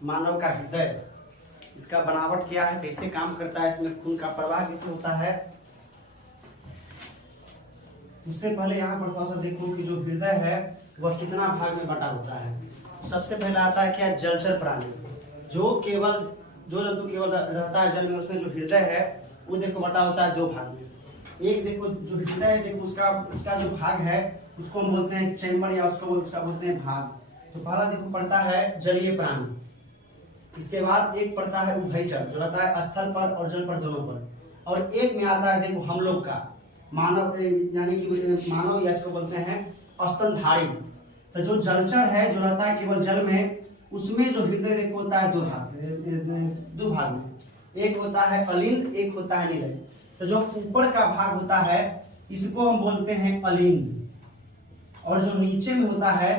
मानव का हृदय, इसका बनावट क्या है, कैसे काम करता है, इसमें खून का प्रवाह कैसे होता है। उससे पहले यहाँ पर थोड़ा सा देखो कि जो हृदय है वह कितना भाग में बटा होता है। सबसे पहले आता है क्या, जलचर प्राणी, जो जंतु केवल रहता है जल में, उसमें जो हृदय है वो देखो बटा होता है दो भाग में। एक देखो जो हृदय है, देखो उसका जो भाग है उसको हम बोलते हैं चैम्बर, या उसका बोलते हैं भाग। तो पहला देखो पड़ता है जलीय प्राणी, इसके बाद एक पड़ता है उभयचर, जो रहता है स्थल पर और जल पर दोनों पर, और एक में आता है देखो हम लोग का मानव, यानी कि मानव, या इसको बोलते हैं स्तनधारी। तो जो जलचर है जो रहता है केवल जल में, उसमें जो हृदय देखो होता है दो भाग में, एक होता है अलिंद, एक होता है निलय। तो जो ऊपर का भाग होता है इसको हम बोलते हैं अलिंद, और जो नीचे में होता है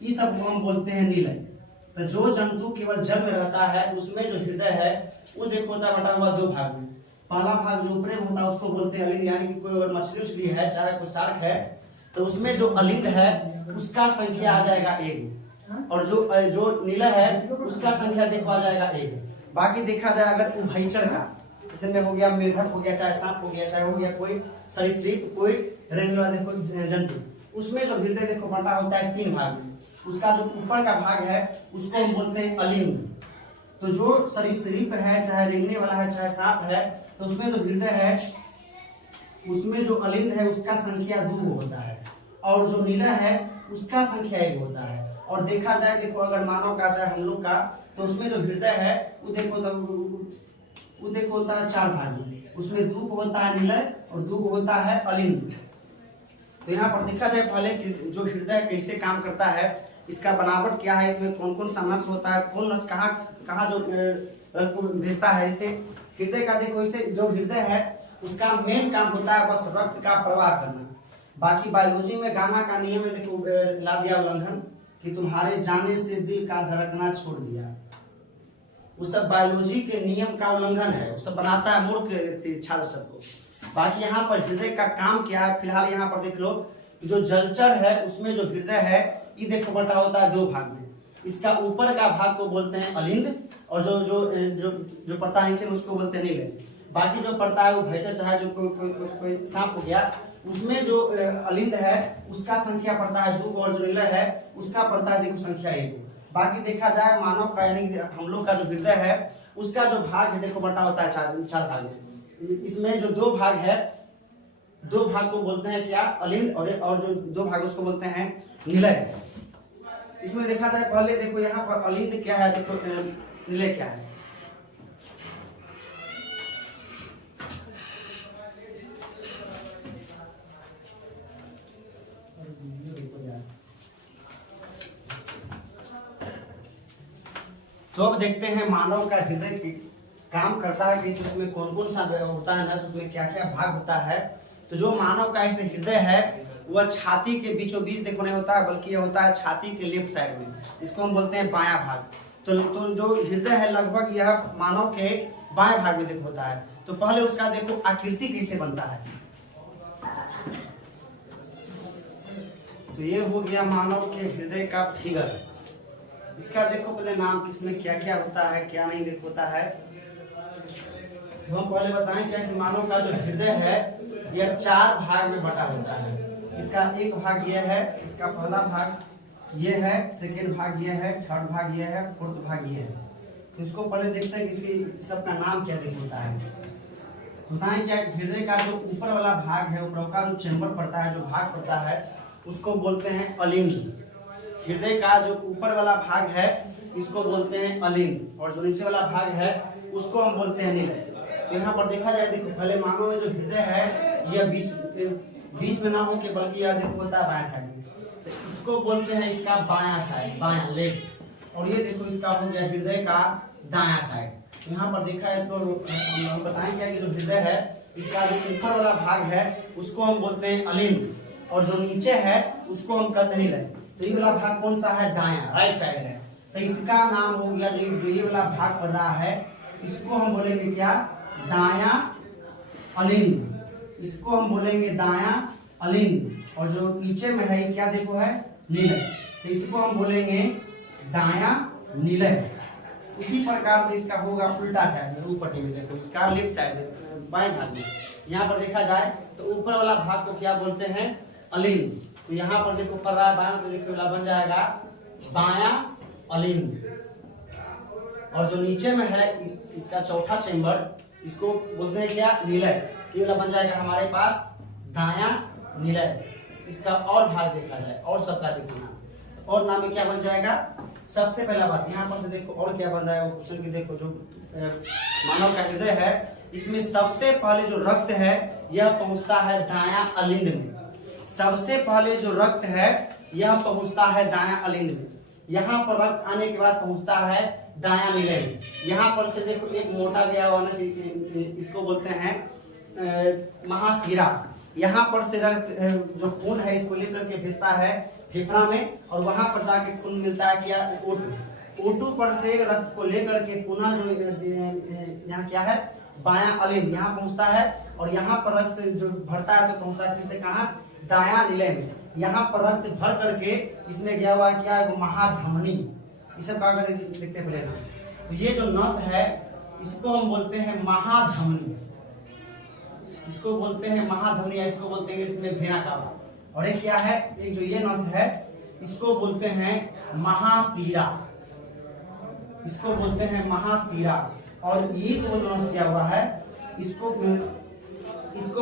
इस सब को हम बोलते हैं निलय। तो जो जंतु केवल जल में रहता है उसमें जो हृदय है वो देखो होता है बटा हुआ दो भाग में। पहला भाग जो ऊपर में होता है उसको बोलते हैं अलिंद, यानी कि कोई मछली उछली है, चाहे कोई शार्क है, तो उसमें जो अलिंद है उसका संख्या आ जाएगा एक, और जो निलय है उसका संख्या देखो आ जाएगा एक। बाकी देखा जाए अगर उभयचर का, इसमें हो गया मेढक हो गया, चाहे सांप हो गया, चाहे हो गया कोई सरीसृप, कोई रेंगने वाला देखो जंतु, उसमें जो हृदय देखो बटा होता है तीन भाग में। उसका जो ऊपर का भाग है उसको हम बोलते हैं अलिंद। तो जो सरीसृप है, चाहे रेंगने वाला है, चाहे सांप है, तो उसमें जो हृदय है उसमें जो अलिंद है उसका संख्या 2 होता है, और जो निलय है उसका संख्या 1 होता है। और देखा जाए देखो अगर मानव का चाहे हम लोग का, तो उसमें जो हृदय है वो देखो होता है 4 भाग में, उसमें 2 होता है निलय और 2 होता है अलिंद। तो यहाँ पर देखा जाए पहले कि जो हृदय कैसे काम करता है, इसका बनावट क्या है, इसमें कौन कौन सा नस होता है, कौन नस कहाँ जो रक्त को भेजता है। इसे हृदय का देखो, इसे जो हृदय है उसका मेन काम होता है बस रक्त का प्रवाह करना। बाकी बायोलॉजी में गाना का नियम है देखो, ला दिया उल्लंघन कि तुम्हारे जाने से दिल का धड़कना छोड़ दिया। उस सब बायोलॉजी के नियम का उल्लंघन है, उस सब बनाता है मूर्ख छात्र सबको। बाकी यहाँ पर हृदय का काम क्या है, फिलहाल यहाँ पर देख लो जो जलचर है उसमें जो हृदय है ये देखो बटा होता है 2 भाग में। इसका ऊपर का भाग को बोलते हैं अलिंद, और जो जो जो जो पड़ता है नीचे में उसको बोलते हैं निलय। बाकी जो पड़ता है वो भैंसा, चाहे जो कोई सांप हो गया, उसमें जो अलिंद है उसका संख्या पड़ता है 2, और जो निलय है उसका पड़ता है देखो संख्या 1। बाकी देखा जाए मानव का यानी हम लोग का जो हृदय है उसका जो भाग है देखो बटा होता है 4 भाग में। इसमें जो 2 भाग है, 2 भाग को बोलते हैं क्या, अलिंद, और जो 2 भाग उसको बोलते हैं निलय। इसमें देखा जाए पहले देखो यहाँ पर अलिंद क्या है, देखो निलय क्या है। तो अब देखते हैं मानव का हृदय काम करता है कि इसमें कौन कौन सा होता है नस, उसमें क्या क्या भाग होता है। तो जो मानव का ऐसे हृदय है वह छाती के बीचों बीच देखो नहीं होता है, बल्कि यह होता है छाती के लेफ्ट साइड में, इसको हम बोलते हैं बायां भाग। तो जो हृदय है लगभग यह मानव के बाएं भाग में देखो होता है। तो पहले उसका देखो आकृति कैसे बनता है। तो ये हो गया मानव के हृदय का फिगर। इसका देखो पहले नाम, किसमें क्या क्या होता है क्या नहीं देखो होता है। तो हम पहले बताएं क्या कि मानव का जो हृदय है यह 4 भाग में बटा होता है। इसका एक भाग यह है, इसका पहला भाग यह है, सेकेंड भाग यह है, थर्ड भाग यह है, फोर्थ भाग यह है। तो इसको पहले देखते हैं कि इसकी सबका नाम क्या देखो होता है। बताएं क्या हृदय का जो ऊपर वाला भाग है, ऊपर का जो चैम्बर पड़ता है, जो भाग पड़ता है उसको बोलते हैं अलिंद। हृदय का जो ऊपर वाला भाग है इसको बोलते हैं अलिंद, और जो नीचे वाला भाग है उसको हम बोलते हैं निलय। तो यहाँ पर देखा जाए देखो पहले मानव में जो हृदय है यह बीच में ना हो के बल्कि यह देखो होता है बायां साइड में, तो इसको बोलते हैं इसका बायां साइड, बायां लेफ्ट। और ये देखो इसका हो गया हृदय का दायां साइड। यहाँ पर देखा है तो हम बताएं क्या कि जो हृदय है इसका जो ऊपर वाला भाग है उसको हम बोलते हैं अलिंद, और जो नीचे है उसको हम कहते हैं निलय। तो ये वाला भाग कौन सा है, दायां, राइट साइड है। तो इसका नाम हो गया जो ये वाला भाग बन रहा है इसको हम बोलेंगे क्या, दायां अलिंद। इसको हम बोलेंगे दायां अलिंद, और जो नीचे में है क्या देखो है निलय, तो इसको हम बोलेंगे दायां निलय। उसी प्रकार से इसका होगा उल्टा साइड में, ऊपर में देखो इसका लेफ्ट साइड बाएं भाग में। यहाँ पर देखा जाए तो ऊपर वाला भाग को क्या बोलते हैं, अलिंद। तो यहाँ पर देखो पढ़ रहा है बायां, तो देखो वाला बन जाएगा बायां अलिंद। और जो नीचे में है इसका चौथा चेंबर, इसको बोलते हैं क्या, निलय। ये वाला बन जाएगा हमारे पास दायां निलय। इसका और भाग देखा जाए और सबका देखना, और नाम में क्या बन जाएगा। सबसे पहला बात यहाँ पर से देखो और क्या बन रहा है वो क्वेश्चन की देखो, जो मानव का हृदय है इसमें सबसे पहले जो रक्त है यह पहुंचता है दायां अलिंद में। सबसे पहले जो रक्त है यह पहुंचता है दायां अलिंद में। यहाँ पर रक्त आने के बाद पहुंचता है दायां निलय में। यहाँ पर से देखो एक मोटा गया हुआ ना, इसको बोलते हैं महाशिरा। यहाँ पर से रक्त जो खून है इसको लेकर के भेजता है फेफड़ा में, और वहां पर जाके खून मिलता है क्या, O2 पर से रक्त को लेकर के पुनः जो यहाँ क्या है बायां अलिंद यहाँ पहुंचता है, और यहाँ पर रक्त जो भरता है तो पहुंचता है फिर से कहाँ, दायां निलय में। यहाँ पर रक्त भर करके इसमें गया हुआ क्या है, वो महाधमनी। ये सब का देखते हैं पहले ना, तो ये जो नस है इसको हम बोलते हैं महाधमनी, इसको बोलते हैं महाधमनी, या इसको बोलते हैं इसमें वेना कावा। और एक क्या है, एक जो ये नस है इसको बोलते हैं महाशिरा, इसको बोलते हैं महाशिरा। और ये तो जो नस किया हुआ है इसको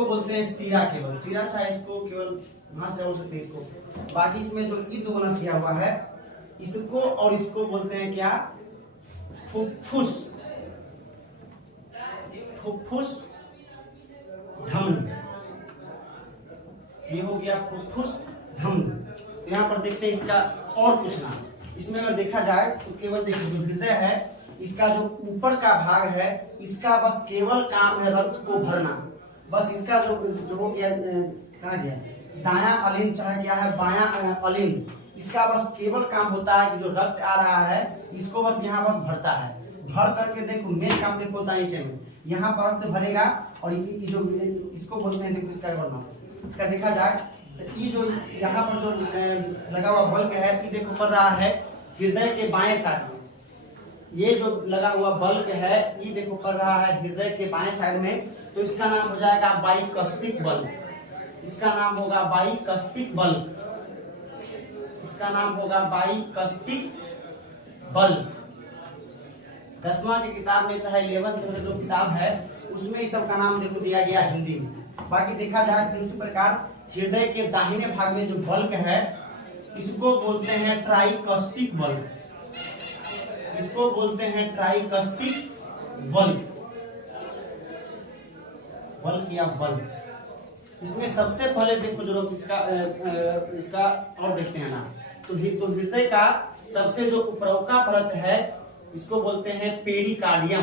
बोलते हैं शिरा। केवल शिरा अच्छा, इसको केवल नस बोल सकते हैं इसको। बाकी इसमें जो ये दो नस किया हुआ है इसको और इसको बोलते हैं क्या, फुफ्फुस, फुफ्फुस धमनी। ये हो गया फुफ्फुस धमनी। यहाँ पर देखते हैं इसका और कुछ नाम। इसमें अगर देखा जाए तो केवल देखो जो हृदय है इसका जो ऊपर का भाग है इसका बस केवल काम है रक्त को भरना। बस इसका जो हो गया कहा गया दायां अलिंद चाहे क्या है बायां अलिंद, इसका बस केवल काम होता है कि जो रक्त आ रहा है इसको बस यहाँ बस भरता है। भर करके देखो मेन काम देखो दाईं में यहाँ पर रक्त भरेगा, और ये जो इसको बोलते हैं देखो इसका वर्णन, इसका देखा जाए तो ये जो यहाँ पर जो लगा हुआ बल्ब है ये देखो पड़ रहा है हृदय के बाएं साइड में। ये जो लगा हुआ बल्ब है ये देखो पड़ रहा है हृदय के बाएं साइड में, तो इसका नाम हो जाएगा बाइकस्पिक बल्ब। इसका नाम होगा बाइकस्पिक बल्ब, इसका नाम होगा बाइकस्पिक बल्ब। 10वां की किताब में चाहे 11th जो किताब है उसमें इस सब का नाम देखो दिया गया हिंदी में। बाकी देखा जाए फिर उसी प्रकार हृदय के दाहिने भाग में जो बल्ब है इसको बोलते हैं ट्राइकस्पिक बल्ब, इसको बोलते हैं ट्राइकस्पिक बल्ब, बल्ब या बल्ब। इसमें सबसे पहले देखो जो लोग इसका और देखते हैं ना, तो हृदय का सबसे जो उपरौका परत है इसको बोलते हैं पेरिकार्डियम।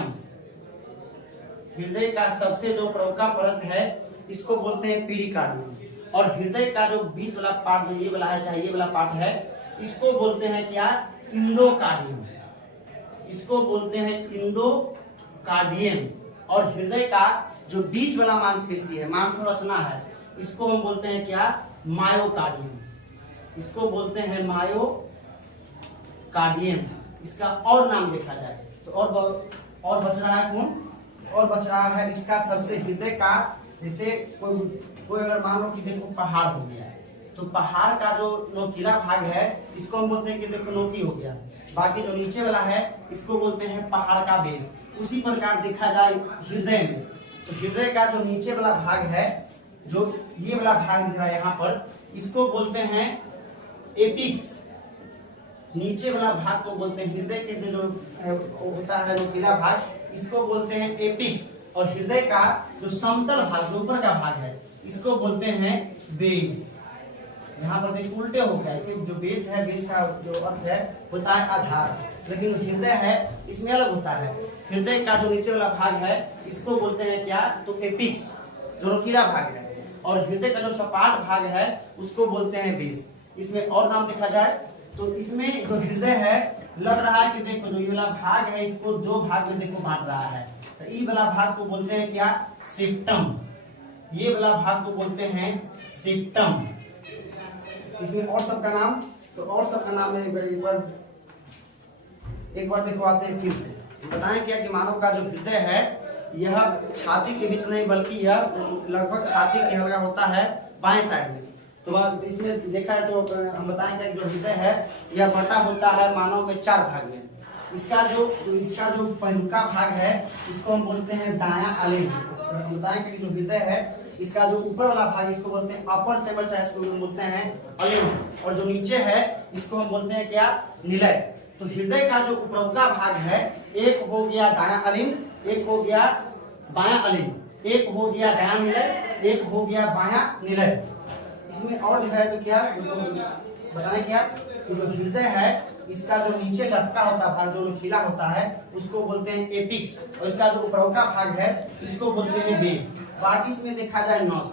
हृदय का सबसे जो उपरौका परत है इसको बोलते हैं पेरिकार्डियम। और हृदय का जो बीच वाला पार्ट जो ये वाला है चाहे ये वाला पार्ट है इसको बोलते हैं क्या, इंडोकार्डियम, इसको बोलते हैं इंडोकार्डियम। और हृदय का जो बीच वाला मांसपेशी है, मांस संरचना है, इसको हम बोलते हैं क्या, मायोकार्डियम, इसको बोलते हैं मायोकार्डियम। इसका और नाम देखा जाए तो और बच रहा है कौन, और बच रहा है इसका सबसे हृदय का, जैसे कोई अगर मान लो कि देखो पहाड़ हो गया तो पहाड़ का जो नोकीला भाग है इसको हम बोलते हैं कि देखो नोकी हो गया। बाकी जो नीचे वाला है इसको बोलते हैं पहाड़ का बेस। उसी प्रकार देखा जाए हृदय में, तो हृदय का जो नीचे वाला भाग है, जो ये वाला भाग दिख रहा है यहाँ पर, इसको बोलते हैं एपिक्स। नीचे वाला भाग को बोलते हैं, हृदय के जो होता है नोकीला भाग, इसको बोलते हैं एपिक्स। और हृदय का जो समतल भाग, जो ऊपर का भाग है, इसको बोलते हैं बेस। यहाँ पर देखिए उल्टे हो गया, इसे जो बेस है, बेस का जो अर्थ है होता है आधार, लेकिन हृदय है इसमें अलग होता है। हृदय का जो नीचे वाला भाग है इसको बोलते हैं क्या, तो एपिक्स, जो नोकीला भाग है। और हृदय का जो सपाट भाग है उसको बोलते हैं बेस। इसमें और नाम देखा जाए तो इसमें जो हृदय है लग रहा है कि देखो जो ये वाला भाग है इसको दो भाग में देखो बांट रहा है, तो ये वाला भाग को बोलते हैं क्या, सेप्टम। ये वाला भाग को बोलते हैं सेप्टम। इसमें और सबका नाम, तो और सबका नाम है एक बार देखो आते हैं फिर से। बताएं क्या कि मानव का जो हृदय है यह छाती के बीच नहीं बल्कि यह लगभग छाती के हल्का होता है बाएं साइड में। तो इसमें देखा है तो हम बताएं क्या जो हृदय है यह बटा होता है मानव में 4 भाग में। इसका जो पहलुका भाग है इसको हम बोलते हैं दायां अलिंद। हम बताएं कि जो हृदय है इसका जो ऊपर वाला भाग इसको बोलते हैं अपर चैम्बर, चाहे इसको बोलते हैं अलिंद, और जो नीचे है इसको हम बोलते हैं क्या, निलय। तो हृदय का जो उपरौका भाग है एक हो गया दायां अलिंद, एक हो गया बायां अलिंद, एक हो गया दायां निलय, एक हो गया बायां निलय। इसमें और दिखाया तो क्या बताएं क्या कि जो हृदय है इसका जो नीचे लटका होता भाग जो खिला होता है उसको बोलते हैं एपिक्स, और इसका जो उपरौका भाग है इसको बोलते हैं बेस। बाकी इसमें देखा जाए नस,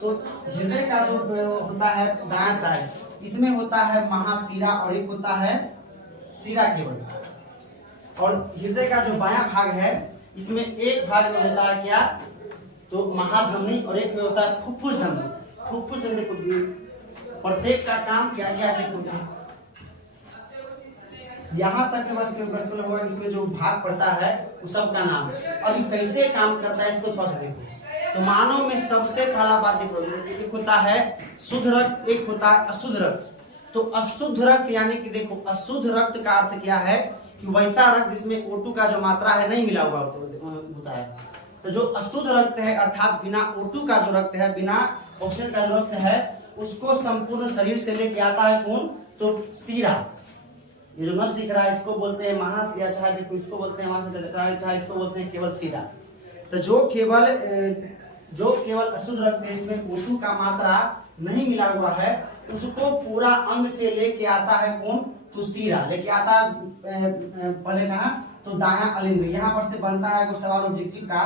तो हृदय का जो होता है दायां साइड इसमें होता है महाशिरा और एक होता है शिरा केवल, और हृदय का जो बायां भाग है इसमें एक भाग में होता है क्या, तो महाधमनी और एक में होता है फुफ्फुस धमनी। फुफ्फुस धमनी प्रत्येक का काम क्या क्या देखो यहाँ तक बस होगा, इसमें जो भाग पड़ता है उस सब का नाम है। और ये कैसे काम करता है इसको थोड़ा सा देखो। तो मानव में सबसे पहला बात देखो, एक होता है शुद्ध रक्त, एक होता है अशुद्ध रक्त। तो अशुद्ध रक्त यानी कि देखो अशुद्ध रक्त का अर्थ क्या है कि वैसा रक्त जिसमें O2 का जो मात्रा है नहीं मिला हुआ होता है। तो जो अशुद्ध रक्त है अर्थात बिना O2 का जो रक्त है, बिना ऑक्सीजन का जो रक्त है उसको संपूर्ण शरीर से लेके आता है कौन, तो शिरा। ये जो नस दिख रहा है इसको बोलते हैं महाशिरा, चाहे देखो इसको बोलते हैं महाशिरा, चाहे इसको बोलते हैं केवल शिरा। तो जो केवल अशुद्ध रक्त है इसमें O2 का मात्रा नहीं मिला हुआ है उसको पूरा अंग से लेके आता है कौन, तो शिरा लेके आता है पहले कहा, तो दायां अलिंद में। यहाँ पर से बनता है सवाल ऑब्जेक्टिव का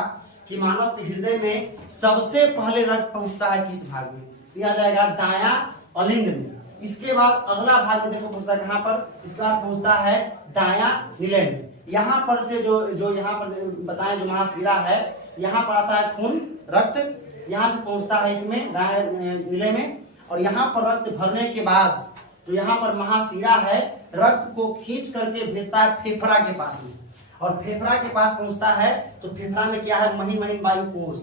कि मानव के हृदय में सबसे पहले रक्त पहुंचता है किस भाग में, दिया जाएगा दायां अलिंद में। इसके बाद अगला भाग में देखो पहुंचता है कहां पर, इसके बाद पहुंचता है दायां निलय में। यहाँ पर से जो यहाँ पर बताएं जो महाशिरा है यहाँ पर आता है खून रक्त, यहाँ से पहुंचता है इसमें दायां निलय में, और यहाँ पर रक्त भरने के बाद जो यहाँ पर महाशिरा है रक्त को खींच करके भेजता है फेफड़ा के पास में, और फेफड़ा के पास पहुंचता है तो फेफड़ा में क्या है, महीन महीन वायु कोष,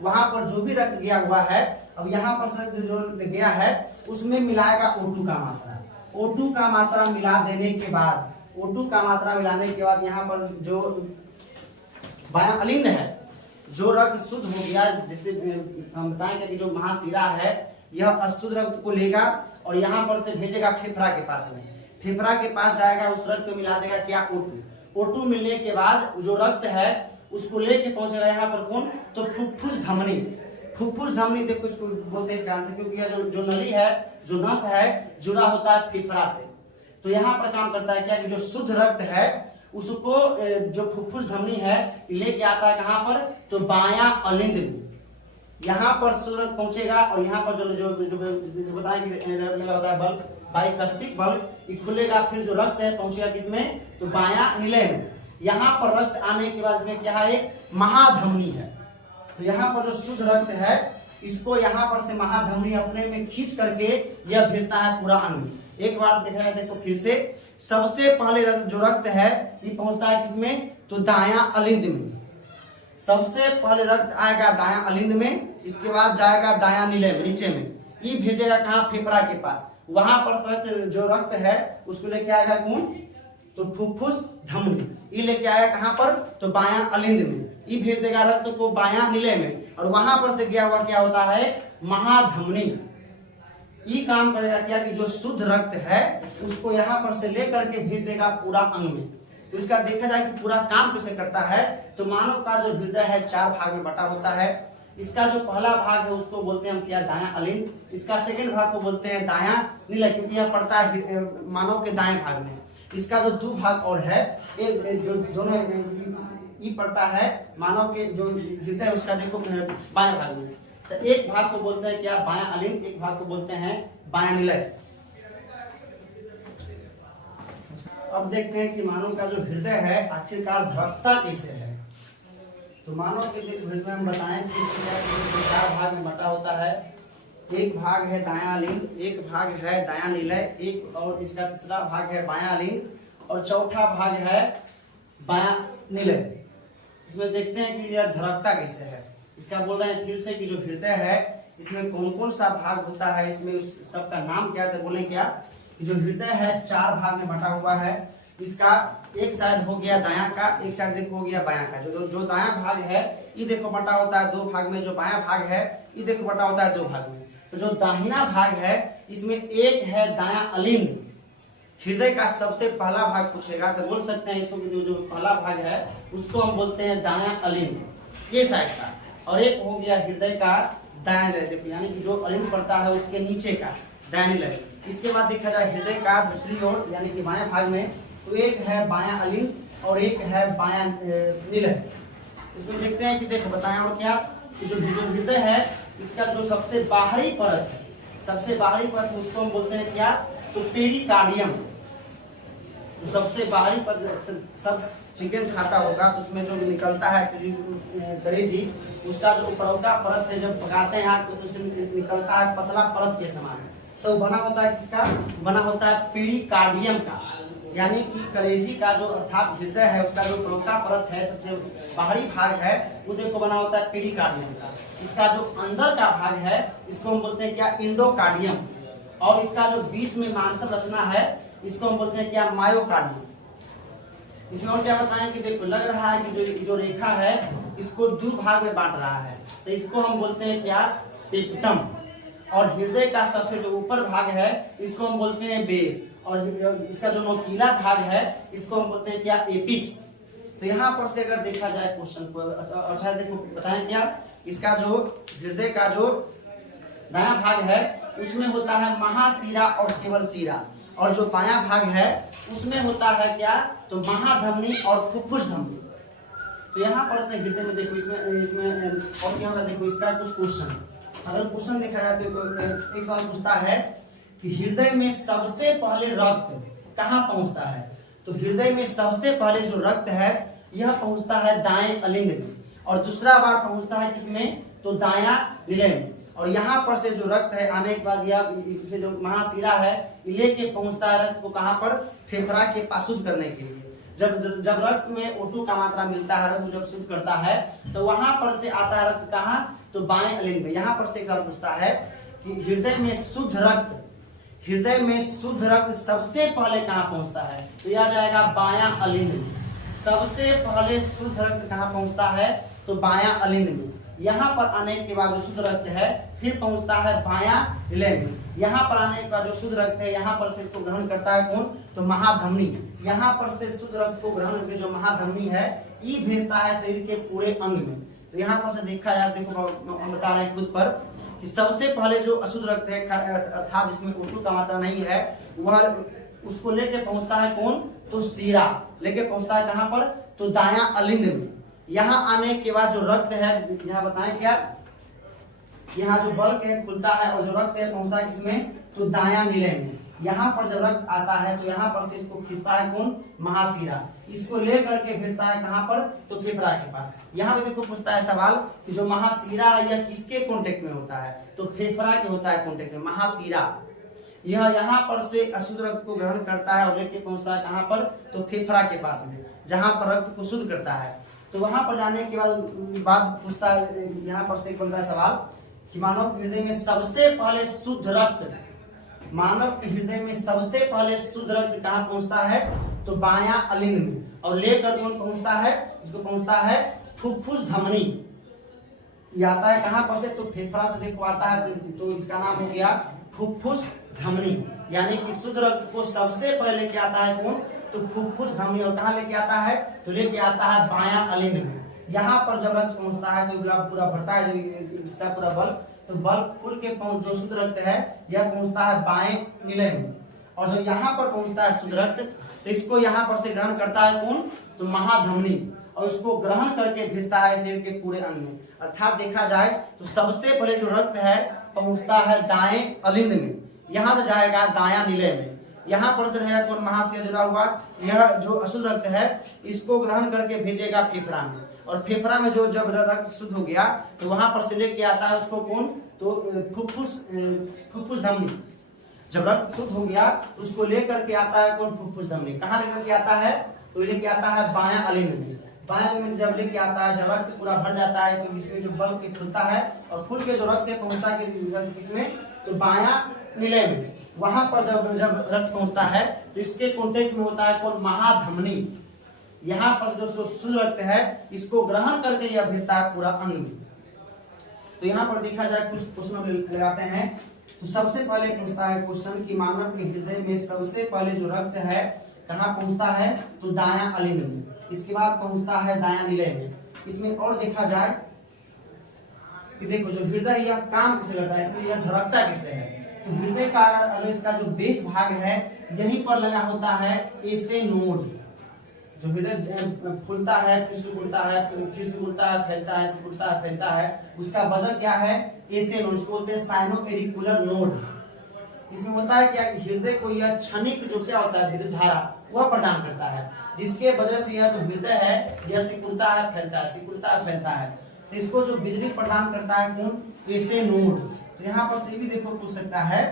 वहां पर जो भी रक्त गया हुआ है अब यहाँ पर रक्त जो गया है उसमें मिलाएगा O2 का मात्रा। O2 का मात्रा मिला देने के बाद, O2 का मात्रा मिलाने के बाद यहाँ पर जो बायां अलिंद है जो रक्त शुद्ध हो गया, जैसे हम बताएंगे कि जो महाशिरा है यह अशुद्ध रक्त को लेगा और यहाँ पर से भेजेगा फेफड़ा के पास में। फेफड़ा के पास जाएगा, उस रक्त में मिला देगा क्या, O2 मिलने के बाद जो रक्त है उसको लेके पहुंचेगा यहाँ पर कौन, तो फुफ्फुस धमनी। फुफ्फुस धमनी देखो इसको बोलते हैं इसका से, क्योंकि यह जो नली है जो नस है जुड़ा होता है फेफड़ा से। तो यहाँ पर काम करता है क्या कि जो शुद्ध रक्त है उसको जो फुफ्फुस धमनी है लेके आता है कहाँ पर, तो बायां अलिंद में। यहाँ पर शुद्ध रक्त पहुंचेगा और यहाँ पर जो बताएंगे होता है बल्ब, बाइकस्टिक बल्ब, ये खुलेगा, फिर जो रक्त है पहुंचेगा किसमें, तो बायां निलय में। यहाँ पर रक्त आने के बाद इसमें क्या है, एक महाधमनी है। तो यहाँ पर जो शुद्ध रक्त है इसको यहाँ पर से महाधमनी अपने में खींच करके यह भेजता है पूरा अंग। एक बार देखा जाए तो फिर से सबसे पहले जो रक्त है ये पहुंचता है किसमें, तो दायां अलिंद में। सबसे पहले रक्त आएगा दायां अलिंद में, इसके बाद जाएगा दायां निलय में नीचे में, ये भेजेगा कहाँ, फेफड़ा के पास। वहां पर जो रक्त है उसको लेके आएगा कौन, तो फुफ्फुस धमनी, ये लेके आएगा कहाँ पर, तो बायां अलिंद में। ये भेज देगा रक्त को बायां निलय में, और वहां पर से गया हुआ क्या होता है, महाधमनी। ये काम करेगा क्या कि जो शुद्ध रक्त है उसको यहाँ पर से लेकर के भेज देगा पूरा अंग में। तो इसका देखा जाए कि पूरा काम कैसे करता है, तो मानव का जो हृदय है 4 भाग में बटा होता है। इसका जो पहला भाग है उसको बोलते हैं हम क्या, दायां अलिंद। इसका सेकंड भाग को बोलते हैं दायां निलय, क्योंकि यह पड़ता है मानव के दाएं भाग में। इसका जो 2 भाग और है, एक जो दोनों ये पड़ता है मानव के जो हृदय उसका देखो बाएं भाग में। तो एक भाग को बोलते हैं क्या, बायां अलिंद, एक भाग को बोलते हैं बायां निलय। अब देखते हैं कि मानव का जो हृदय है आखिरकार धड़कता कैसे है। तो मानव के हृदय हम बताएं कि 4 भाग में बटा होता है। एक भाग है दायां अलिंद, एक भाग है दायां निलय, एक और इसका तीसरा भाग है बायां अलिंद, और चौथा भाग है बायां निलय। इसमें देखते हैं कि यह धड़कता कैसे है। इसका बोल रहे हैं फिर से कि जो हृदय है इसमें कौन कौन सा भाग होता है, इसमें उस सबका नाम क्या है। बोले क्या कि जो हृदय है 4 भाग में बटा हुआ है। इसका एक साइड हो गया दायां का, एक साइड देखो हो गया बायां का। जो दायां भाग है ये देखो बटा होता है 2 भाग में, जो बायां भाग है ये देखो बटा होता है 2 भाग में। तो जो दाहिना भाग है इसमें एक है दायां अलिंद। हृदय का सबसे पहला भाग पूछेगा तो बोल सकते हैं इसको कि जो पहला भाग है उसको हम बोलते हैं दायां अलिंद, ये साइड का। और एक हो गया हृदय का दायां निलय, यानी कि जो अलिंद पड़ता है उसके नीचे का दायां निलय। इसके बाद देखा जाए हृदय का दूसरी ओर यानी कि बायां भाग में, तो एक है बायां अलिंद और एक है बायां निलय। इसमें देखते हैं कि देखो बताएं और क्या कि जो हृदय है इसका जो सबसे बाहरी परत है, सबसे बाहरी परत उसको हम बोलते हैं क्या, तो पेरिकार्डियम। जो सबसे बाहरी परत, सब चिकन खाता होगा तो उसमें जो निकलता है कलेजी, उसका जो ऊपरौका परत है जब पकाते हैं आग तो उससे निकलता है पतला परत के समान, तो बना होता है किसका, बना होता है पेरिकार्डियम का। यानी कि कलेजी का जो अर्थात हृदय है उसका जो ऊपरौका परत है सबसे बाहरी भाग है वो देखो बना होता है पेरिकार्डियम का। इसका जो अंदर का भाग है इसको हम बोलते हैं क्या, इंडोकार्डियम। और इसका जो बीच में मांसल रचना है इसको हम बोलते हैं क्या, मायोकार्डियम। इसमें और क्या बताएं कि देखो लग रहा है कि जो रेखा है इसको 2 भाग में बांट रहा है, तो इसको हम बोलते हैं क्या, सेप्टम। और हृदय का सबसे जो ऊपर भाग है इसको हम बोलते हैं बेस। और इसका जो नोकीला भाग है इसको हम बोलते हैं क्या, एपिक्स। तो यहाँ पर से अगर देखा जाए क्वेश्चन को, अच्छा देखो बताएं क्या, इसका जो हृदय का जो दायां भाग है उसमें होता है महाशिरा और केवल शिरा, और जो बायां भाग है उसमें होता है क्या, तो महाधमनी और फुफ्फुस धमनी। तो यहाँ पर से हृदय में देखो इसमें और क्या होगा, देखो इसका कुछ क्वेश्चन, अगर क्वेश्चन देखा जाए तो एक सवाल पूछता है कि हृदय में सबसे पहले रक्त कहाँ पहुंचता है। तो हृदय में सबसे पहले जो रक्त है यह पहुंचता है दाएं अलिंद में, और दूसरा बार पहुंचता है किसमें, तो दायां निलय में। और यहाँ पर से जो रक्त है आने के बाद यह इसमें जो महाशिरा है लेके पहुंचता है रक्त को कहाँ पर, फेफड़ा के पास शुद्ध करने के लिए। जब रक्त में O2 का मात्रा मिलता है, रक्त जब शुद्ध करता है तो वहां पर से आता है रक्त कहाँ, तो बाएं अलिंद में। यहाँ पर से एक सवाल पूछता है कि हृदय में शुद्ध रक्त, हृदय में शुद्ध रक्त सबसे पहले कहाँ पहुंचता है, तो यह जाएगा बायां अलिंद में। सबसे पहले शुद्ध रक्त कहाँ पहुंचता है, तो बायां अलिंद में। यहाँ पर आने के बाद जो शुद्ध रक्त है फिर पहुंचता है बायां निलय में। यहाँ पर आने के बाद जो शुद्ध रक्त है यहाँ पर से इसको ग्रहण करता है कौन, तो महाधमनी। यहाँ पर से शुद्ध रक्त को ग्रहण करके जो महाधमनी है ये भेजता है शरीर के पूरे अंग में। तो यहाँ पर से देखा जाए, देखो हम बता रहे हैं खुद पर कि सबसे पहले जो अशुद्ध रक्त है अर्थात जिसमें O2 का मात्रा नहीं है वह उसको लेके पहुंचता है कौन, तो शिरा लेके पहुंचता है कहाँ पर, तो दायां अलिंद में। यहाँ आने के बाद जो रक्त है यहाँ बताएं क्या, यहाँ जो बल्क है खुलता है और जो रक्त है पहुंचता है किसमें, तो दायां निलय में। यहाँ पर जब रक्त आता है तो यहाँ पर से इसको खींचता है कौन, महाशिरा। इसको ले करके भेजता है कहाँ पर, तो फेफड़ा के पास। यहाँ पे देखो पूछता है सवाल कि जो महाशिरा है यह किसके कॉन्टेक्ट में होता है, तो फेफड़ा के होता है कॉन्टेक्ट में। महाशिरा यह यहाँ पर से अशुद्ध रक्त को ग्रहण करता है और लेके पहुंचता है कहाँ पर, तो फेफड़ा के पास में, जहाँ पर रक्त को शुद्ध करता है। तो वहां पर जाने के बाद पूछता है, यहाँ पर से बनता है सवाल कि मानव के हृदय में सबसे पहले शुद्ध रक्त, मानव के हृदय में सबसे पहले शुद्ध रक्त कहाँ पहुंचता है, तो बायां अलिंद में। और लेकर कौन पहुंचता है, इसको पहुंचता है फुफ्फुस धमनी। ये आता है कहाँ पर से, तो फेफड़ा से देखो आता है, तो इसका नाम हो गया फुफ्फुस धमनी। यानी कि शुद्ध रक्त को सबसे पहले क्या आता है कौन, तो फुफ्फुस धमनी। और कहाँ लेके आता है, तो लेके आता है बायां अलिंद में। यहाँ पर जब रक्त पहुंचता है तो पूरा भरता है जब इसका पूरा बल्ब, तो बल्ब खुल के जो शुद्ध रक्त है यह पहुंचता है बाएं निलय में। और जब यहाँ पर पहुंचता है शुद्ध रक्त तो इसको यहाँ पर से ग्रहण करता है कौन, तो महाधमनी, और इसको ग्रहण करके भेजता है शरीर के पूरे अंग में। अर्थात देखा जाए तो सबसे पहले जो रक्त है पहुंचता है दाएं अलिंद में, यहाँ से जाएगा दायां निलय में। यहाँ पर से रहेगा कौन, महाशिरा जुड़ा हुआ। यह जो अशुद्ध रक्त है इसको ग्रहण करके भेजेगा फेफड़ा में, और फेफड़ा में जो जब रक्त शुद्ध हो गया तो वहां पर से लेके आता है उसको कौन, तो फुफ्फुस धमनी। जब रक्त शुद्ध हो गया तो उसको लेकर के आता है कौन, फुफ्फुस धमनी। कहाँ लेकर के आता है, तो ये लेके आता है बायां अलिंद में। बायां अलिंद में जब लेके आता है, जब रक्त पूरा भर जाता है तो इसमें जो बल्ब खुलता है और खुल के जो रक्त पहुंचता है इसमें तो बायां निलय में, वहां पर जब रक्त पहुंचता है तो इसके कॉन्टेक्ट में होता है कौन, महाधमनी। यहाँ पर जो शुद्ध रक्त है इसको ग्रहण करके यह भेजता है पूरा अंग में। तो यहाँ पर देखा जाए कुछ क्वेश्चन लगाते हैं। तो सबसे पहले पूछता है क्वेश्चन कि मानव के हृदय में सबसे पहले जो रक्त है कहाँ पहुंचता है, तो दायां अलिंद में, इसके बाद पहुंचता है दायां निलय में। इसमें और देखा जाए कि देखो जो हृदय यह काम किसे करता है, इसमें यह धड़कता किसे है। तो हृदय का अगर इसका जो बेस भाग है यहीं पर लगा होता है ऐसे नोड। जो हृदय फूलता है, फिर से फूलता है, फिर से फूलता है, फैलता है, फूलता है, फैलता है, उसका वजह क्या है, ऐसे नोड, इसको बोलते हैं साइनोएरिकुलर नोड। इसमें होता है क्या, हृदय को यह क्षणिक जो क्या होता है विद्युत धारा वह प्रदान करता है, जिसके वजह से यह जो हृदय है यह सिकुड़ता है, फैलता है, सिकुड़ता है, फैलता है। तो इसको जो बिजली प्रदान करता है कौन, ऐसे नोड। तो यहाँ पर से भी देखो पूछ सकता है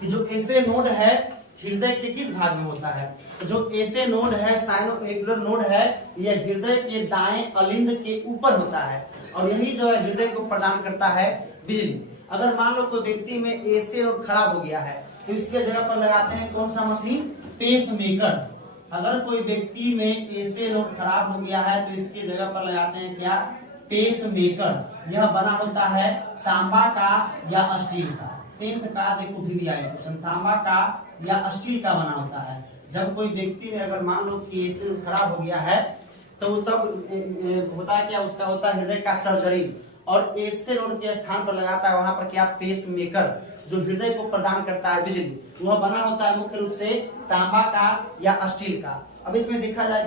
कि जो ऐसे नोड है हृदय के किस भाग में होता है। तो जो ऐसे नोड है, साइनोएरिकुलर नोड है, यह हृदय के दाएं अलिंद के ऊपर होता है और यही जो है हृदय को प्रदान करता है बिजली। अगर मान लो कोई व्यक्ति में ऐसे नोड खराब हो गया है तो इसके जगह पर लगाते हैं कौन सा मशीन, पेस मेकर। अगर कोई व्यक्ति में ऐसे नोड खराब हो गया है तो इसके जगह पर लगाते हैं क्या, पेस मेकर। यह बना होता है तांबा का या स्टील का। 10th का देखो भी दिया है क्वेश्चन, तांबा का या स्टील का बना होता है। जब कोई व्यक्ति में अगर मान लो कि ऐसे खराब हो गया है तो तब होता है क्या, उसका होता है हृदय का सर्जरी और ऐसे नोड के स्थान पर लगाता है वहां पर क्या, पेस मेकर, जो हृदय को प्रदान करता है बिजली। वह बना होता है मुख्य रूप से तांबा का या स्टील का। अब इसमें देखा जाए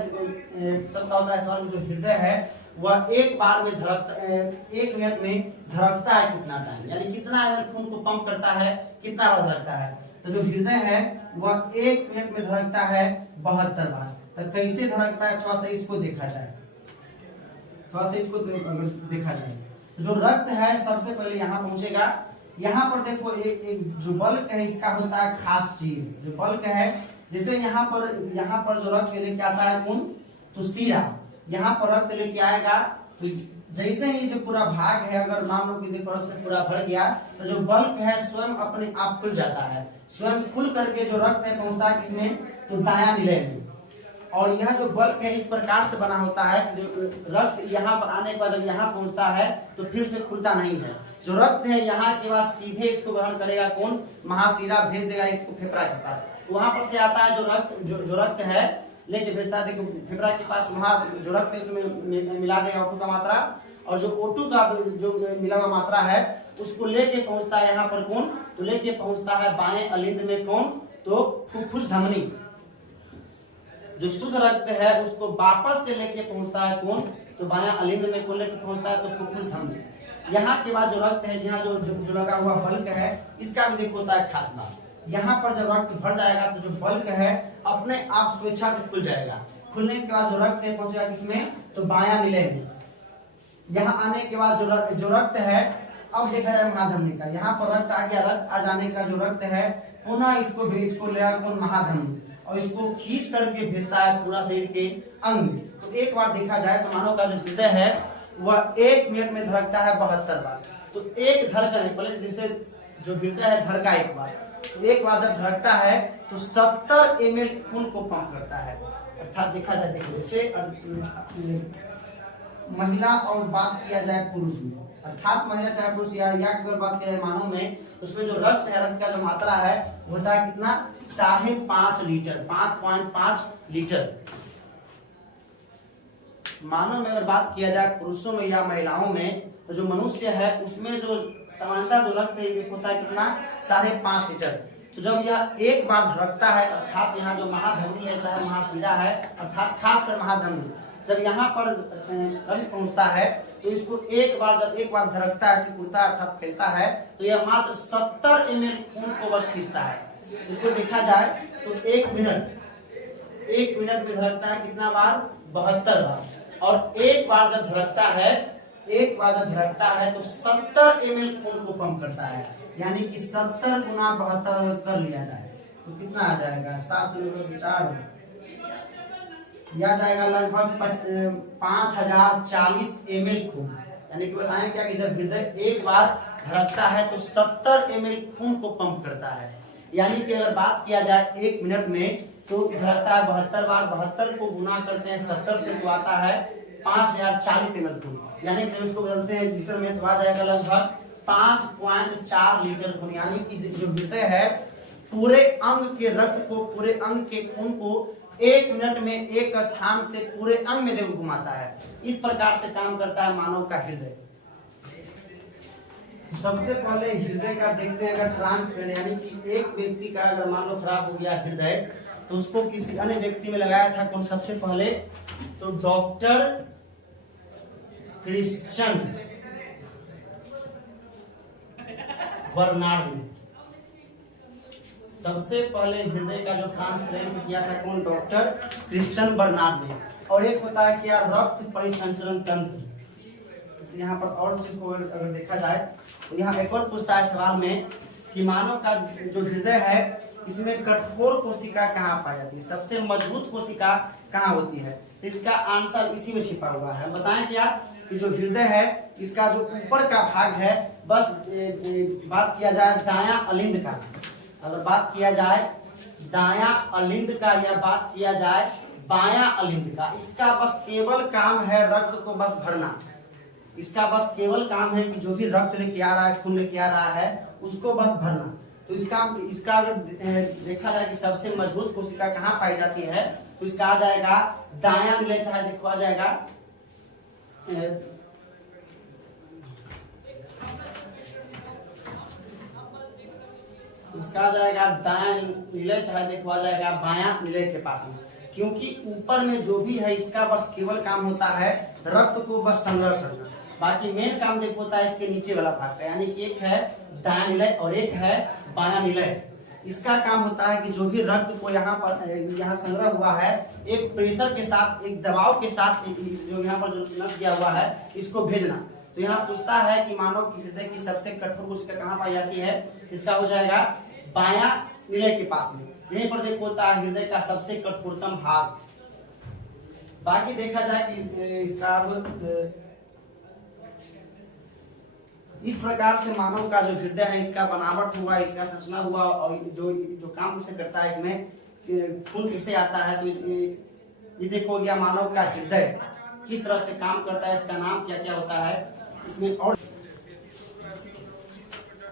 सबका होता है सवाल, जो हृदय है वह एक बार में धड़कता, 1 मिनट में धड़कता है कितना टाइम, यानी कितना खून को पंप करता है, कितना बार धड़कता है। तो जो हृदय है वह 1 मिनट में धड़कता है 72 बार। तो कैसे धड़कता है थोड़ा सा इसको देखा जाए, थोड़ा सा इसको देखा जाए। जो रक्त है सबसे पहले यहाँ पहुंचेगा। यहाँ पर देखो एक जो बल्क है इसका होता है खास चीज। जो बल्क है जैसे यहाँ पर जो रक्त लेके आता है कौन, तो सीरा, यहाँ पर रक्त लेके आएगा तो जैसे ही जो पूरा भाग है अगर मान लो कि देखो रक्त पूरा भर गया तो जो बल्क है स्वयं अपने आप खुल जाता है। स्वयं खुल करके जो रक्त है पहुंचता है किसमें, तो दायां निलय में। और यह जो बल्क है इस प्रकार से बना होता है, जो रक्त यहाँ पर आने के बाद जब यहाँ पहुंचता है तो फिर से खुलता नहीं है। जो रक्त है यहाँ के बाद सीधे इसको ग्रहण करेगा कौन, महाशिरा, भेज देगा इसको फेफड़ा के पास। वहां पर से आता है जो रक्त है लेके भेजता है, देखो फेफड़ा के पास वहां जो रक्त है उसमें मिला देगा O2 का मात्रा, और जो O2 का जो मिला हुआ मात्रा है उसको लेके पहुंचता है यहाँ पर कौन, तो लेके पहुंचता है बाएं अलिंद में कौन, तो फुफ्फुस धमनी। जो शुद्ध रक्त है उसको वापस से लेके पहुंचता है कौन, तो बायां अलिंद में कौन लेके पहुंचता है, तो फुफ्फुस धमनी। यहाँ के बाद जो रक्त है, यहाँ जो लगा हुआ बल्क है इसका भी देखो होता है खास बात। यहाँ पर जब रक्त भर जाएगा तो जो बल्क है अपने आप स्वेच्छा से खुल जाएगा। खुलने के बाद जो रक्त है पहुंचेगा किसमें, तो बायां निलय में। यहाँ आने के बाद जो रक्त है, अब देखा जाए महाधमनी का, यहाँ पर रक्त आ गया, रक्त आ जाने का जो रक्त है पुनः इसको लेगा कौन, महाधमनी, और इसको खींच करके भेजता है पूरा शरीर के अंग। तो एक बार देखा जाए तो मानव का जो हृदय है वह 1 मिनट में धड़कता है 72 बार। तो एक धड़कन है, पहले जैसे जो हृदय है धड़का एक बार, तो एक बार जब धड़कता है तो 70 ml खून को पंप करता है। अर्थात देखा जाए, देखो जैसे महिला और बात किया जाए पुरुष में, अर्थात महिला चाहे पुरुष या केवल बात किया जाए मानव में, उसमें जो रक्त है, रक्त का जो मात्रा है होता है कितना, 5.5 लीटर, 5.5 लीटर। मानव में अगर बात किया जाए पुरुषों में या महिलाओं में, तो जो मनुष्य है उसमें जो सामान्यतः जो रक्त होता है कितना, 5.5 लीटर। तो जब यह एक बार धड़कता है, अर्थात यहाँ जो महाधमनी है चाहे महाशिरा है, अर्थात खासकर महाधमनी, जब यहाँ पर रक्त पहुंचता है तो इसको एक बार धड़कता है, सिकुड़ता है, अर्थात फैलता है, तो यह मात्र 70 ml खून को बस खींचता है। इसको देखा जाए तो 1 मिनट में धड़कता है कितना बार, 72 बार। और एक बार जब धड़कता है तो 70 ml खून को पंप करता है, यानी कि 70 गुना 72 कर लिया जाए तो कितना आ जाएगा, 7 4 यह जाएगा लगभग 5040 ml खून। यानी कि बताएं क्या कि जब हृदय एक बार धड़कता है तो 70 ml खून को पंप करता है। यानी कि अगर बात किया जाए 1 मिनट में तो धड़कता है 72 बार, 72 को गुना करते हैं 70 से तो आता है 5040 ml खून। यानी कि जब इसको बदलते हैं लीटर में तो आ जाएगा लगभग 5.4 लीटर खून। यानी कि जो हृदय है पूरे अंग के रक्त को, पूरे अंग के खून को 1 मिनट में एक स्थान से पूरे अंग में देखो घुमाता है। इस प्रकार से काम करता है मानव का हृदय। सबसे पहले हृदय का देखते हैं, अगर ट्रांसप्लांट यानी कि एक व्यक्ति का अगर मान लो खराब हो गया हृदय तो उसको किसी अन्य व्यक्ति में लगाया था कौन सबसे पहले, तो डॉक्टर क्रिश्चियन बर्नार्ड ने सबसे पहले हृदय का जो ट्रांसप्लांट किया था कौन, डॉक्टर क्रिश्चियन बर्नार्ड ने। और एक होता है क्या, रक्त परिसंचरण तंत्र। यहाँ पर और चीज को अगर देखा जाए तो यहाँ एक और पूछता है सवाल में कि मानव का जो हृदय है इसमें कठोर कोशिका कहाँ पाई जाती है, सबसे मजबूत कोशिका कहाँ होती है। तो इसका आंसर इसी में छिपा हुआ है। बताएं क्या कि जो हृदय है इसका जो ऊपर का भाग है, बस बात किया जाए दायां अलिंद का, अगर बात किया जाए दायां अलिंद का या बात किया जाए बायां अलिंद का, इसका बस केवल काम है रक्त को बस भरना। इसका बस केवल काम है कि जो भी रक्त लेके आ रहा है, खून लेके आ रहा है, उसको बस भरना। तो इसका अगर देखा जाए कि सबसे मजबूत कोशिका कहाँ पाई जाती है तो इसका आ जाएगा दायां निलय, चाहे देखो आ जाएगा इसका आ जाएगा दायां निलय, चाहे देखो आ जाएगा बायां निलय के पास में। क्योंकि ऊपर में जो भी है इसका बस केवल काम होता है रक्त को बस संग्रह करना, बाकी मेन काम देखो होता है इसके नीचे वाला भाग का। यानी कि एक है दायां निलय और एक है बायां निलय। इसका काम होता है कि जो भी रक्त को यहाँ संग्रह हुआ है एक प्रेशर के साथ, एक दबाव के साथ, जो यहाँ पर जो नस गया हुआ है इसको भेजना। तो यहाँ पूछता है कि मानव की हृदय की सबसे कठोर कोशिका कहाँ पाई जाती है, इसका हो जाएगा बायां निलय के पास में। यहीं पर देखो होता है हृदय का सबसे कठोरतम भाग। बाकी देखा जाए कि इसका इस प्रकार से मानव का जो हृदय है इसका बनावट हुआ, इसका संरचना हुआ और जो काम इसे करता है, इसमें खून कैसे आता है। तो ये देखो गया मानव का हृदय किस तरह से काम करता है, इसका नाम क्या क्या होता है इसमें। और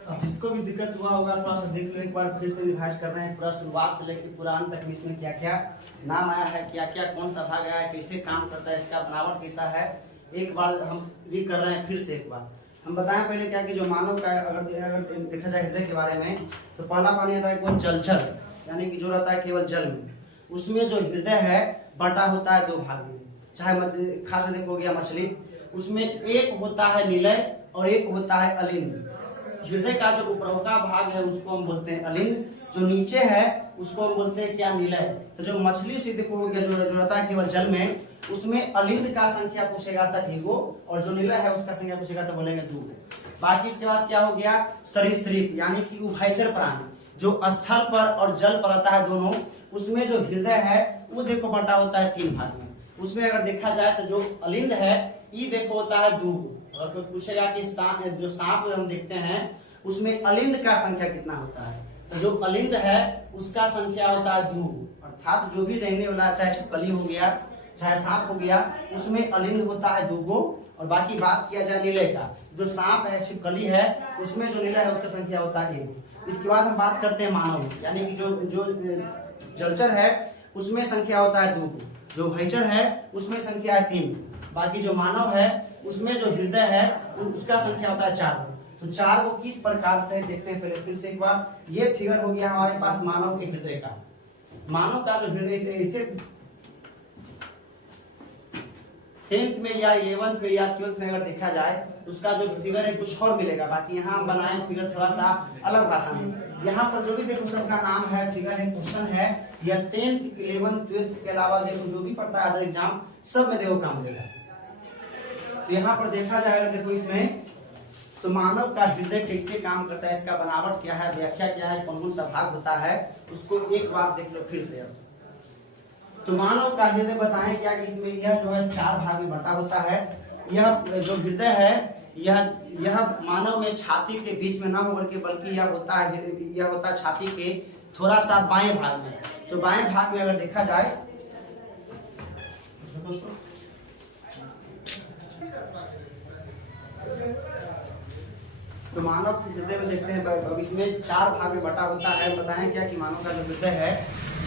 अब जिसको भी दिक्कत हुआ होगा थोड़ा सा देख लो, एक बार फिर से रिवाइज कर रहे हैं पूरा शुरुआत से लेकर पूरा अंत तक इसमें क्या क्या नाम आया है, क्या क्या कौन सा भाग आया है, कैसे काम करता है, इसका बनावट कैसा है। एक बार हम ये कर रहे हैं फिर से एक बार हम बताएं पहले क्या कि जो मानव का अगर देखा जाए हृदय के बारे में तो पहला पानी आता है कौन, जलचर, यानी कि जो रहता है केवल जल में। उसमें जो हृदय है बटा होता है 2 भाग में, चाहे खास देखो गया मछली, उसमें एक होता है निलय और एक होता है अलिंद। हृदय का जो ऊपर का भाग है उसको हम बोलते हैं अलिंद, जो नीचे है उसको हम बोलते हैं क्या, निलय। तो जो मछली से देखो गया जो रहता है केवल जल में, उसमें अलिंद का संख्या पूछेगा तो एगो और जो निलय है उसका संख्या पूछेगा तो बोलेंगे 2। बाकी इसके बाद क्या हो गया, सरीसृप यानी कि उभयचर प्राणी, जो स्थल पर और जल पर रहता है दोनों। उसमें जो हृदय है वो देखो बटा होता है 3 भाग में। उसमें अगर देखा जाए तो जो अलिंद है ये देखो होता है 2। और कोई पूछेगा कि जो सांप हम देखते हैं उसमें अलिंद का संख्या कितना होता है, तो जो अलिंद है उसका संख्या होता है 2। अर्थात जो भी रहने वाला चाहे छिपकली हो गया चाहे सांप हो गया उसमें अलिंद होता है 2। और बाकी बात किया जाए निलय का, जो सांप है छिपकली है उसमें जो निलय है उसका संख्या होता है 1। इसके बाद हम बात करते हैं मानव, यानी कि जो जलचर है उसमें संख्या होता है 2, जो भयचर है उसमें संख्या है 3। बाकी जो मानव है उसमें जो हृदय है उसका संख्या होता है 4। तो 4 को किस प्रकार से देखते हैं पहले फिर से एक बार। ये फिगर हो गया हमारे पास मानव के हृदय का। मानव का जो हृदय इसे 10th में या 11th में या 12th में अगर देखा जाए तो उसका जो फिगर है कुछ और मिलेगा। बाकी यहाँ हम बनाए फिगर थोड़ा सा अलग भाषा में। यहाँ पर जो भी देखो सबका नाम है, फिगर है, क्वेश्चन है, या 10th 11th 12th के अलावा देखो जो भी पढ़ता है अदर एग्जाम सब में देखो काम देगा। तो यहाँ पर देखा जाएगा देखो इसमें तो मानव का हृदय कैसे काम करता है, इसका बनावट क्या है, व्याख्या क्या है, कौन कौन सा भाग होता है, उसको एक बार देख लो फिर से। तो मानव का हृदय बताएं क्या कि इसमें यह जो है 4 भाग में बटा होता है। यह जो हृदय है यह मानव में छाती के बीच में ना होकर के बल्कि यह होता है छाती के थोड़ा सा बाएं भाग में। तो बाएं भाग में अगर देखा जाए दोस्तों, तो मानव के हृदय में देखते हैं अब इसमें 4 भाग में बटा होता है। बताएं क्या कि मानव का जो हृदय है